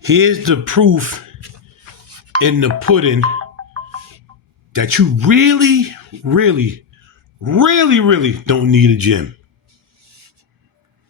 Here's the proof in the pudding that you really, really, really, really don't need a gym.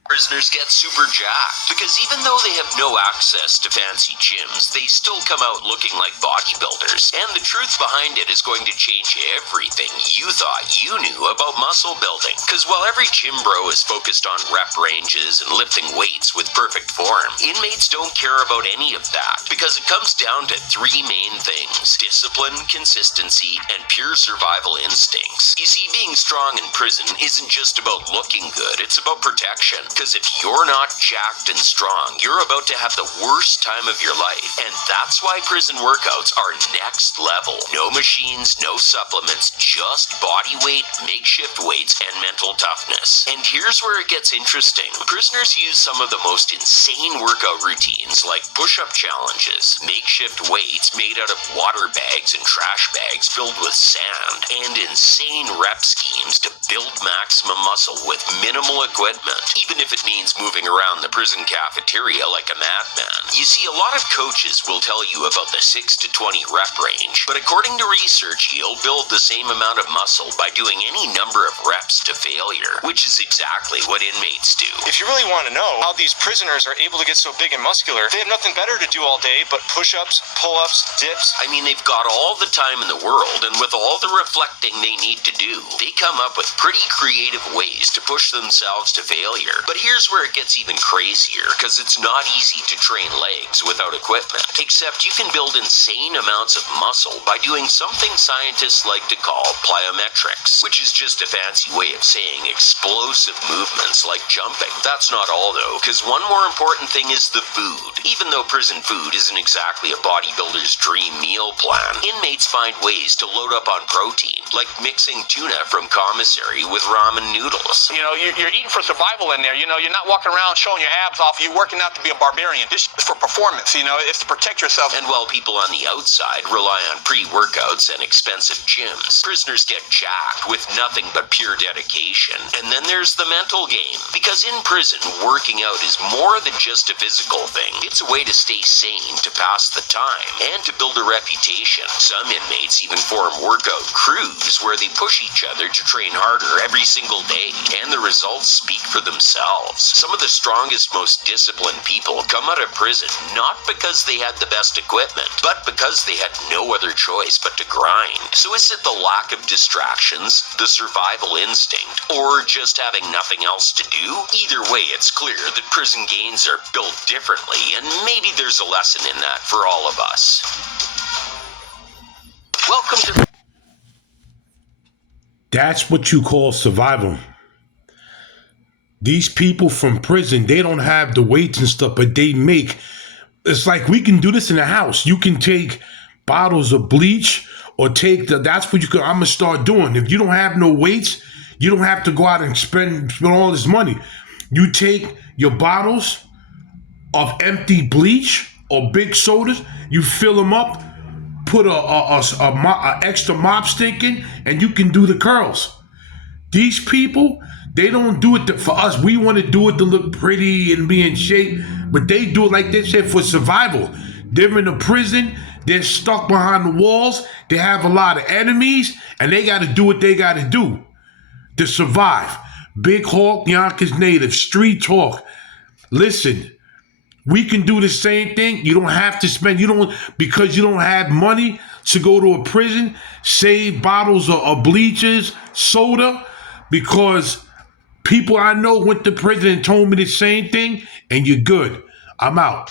Prisoners get super jacked because even though they have no access to fancy gyms, they still come out looking like bodybuilders. And the truth behind it is going to change everything you thought you knew about muscle building. Because while every gym bro is focused on rep ranges and lifting weights with perfect form, inmates don't care about any of that because it comes down to three main things: discipline, consistency, and pure survival instincts. You see, being strong in prison isn't just about looking good, it's about protection. Because if you're not jacked and strong, you're about to have the worst time of your life. And that's why prison workouts are next level. No machines, no supplements, just body weight, makeshift weights, and mental toughness. And here's where it gets interesting. Prisoners use some of the most insane workout routines like push-up challenges, makeshift weights made out of water bags and trash bags filled with sand, and insane rep schemes to build maximum muscle with minimal equipment, even if it means moving around the prison cafeteria like a madman. You see, a lot of coaches will tell you about the 6 to 20 rep range, but according to research, you'll build the same amount of muscle by doing any number of reps to failure, which is exactly what inmates do. If you really want to know how these prisoners are able to get so big and muscular, they have nothing better to do all day but push-ups, pull-ups, dips. I mean, they've got all the time in the world, and with all the reflecting they need to do, they come up with pretty creative ways to push themselves to failure. But here's where it gets even crazier, because it's not easy to train legs without equipment, except you can build insane amounts of muscle by doing something scientists like to call plyometrics, which is just a fancy way of saying explosive movements like jumping. That's not all though, because one more important thing is the food. Even though prison food isn't exactly a bodybuilder's dream meal plan, inmates find ways to load up on protein, like mixing tuna from commissary with ramen noodles. You know, you're eating for survival in there. You know, you're not walking around showing your abs off. You're working out to be a barbarian. This is for performance, you know. It's to protect yourself. And while people on the outside rely on pre-workouts and expensive gyms, prisoners get jacked with nothing but pure dedication. And then there's the mental game. Because in prison, working out is more than just a physical thing. It's a way to stay sane, to pass the time, and to build a reputation. Some inmates even form workout crews where they push each other to train harder every single day. And the results speak for themselves. Some of the strongest, most disciplined people come out of prison not because they had the best equipment, but because they had no other choice but to grind. So is it the lack of distractions, the survival instinct, or just having nothing else to do? Either way, it's clear that prison gains are built differently, and maybe there's a lesson in that for all of us. Welcome to... That's what you call survival. These people from prison, they don't have the weights and stuff, but they make, it's like we can do this in the house. You can take bottles of bleach or that's what I'm going to start doing. If you don't have no weights, you don't have to go out and spend all this money. You take your bottles of empty bleach or big sodas, you fill them up, put a extra mop stick in, and you can do the curls. These people, they don't do it for us. We want to do it to look pretty and be in shape, but they do it like they said for survival. They're in a prison. They're stuck behind the walls. They have a lot of enemies, and they got to do what they got to do to survive. Big Hawk, Yonkers native, street talk. Listen, we can do the same thing. You don't have to spend, because you don't have money to go to a prison, save bottles of bleachers, soda, because people I know went to prison and told me the same thing, and you're good. I'm out.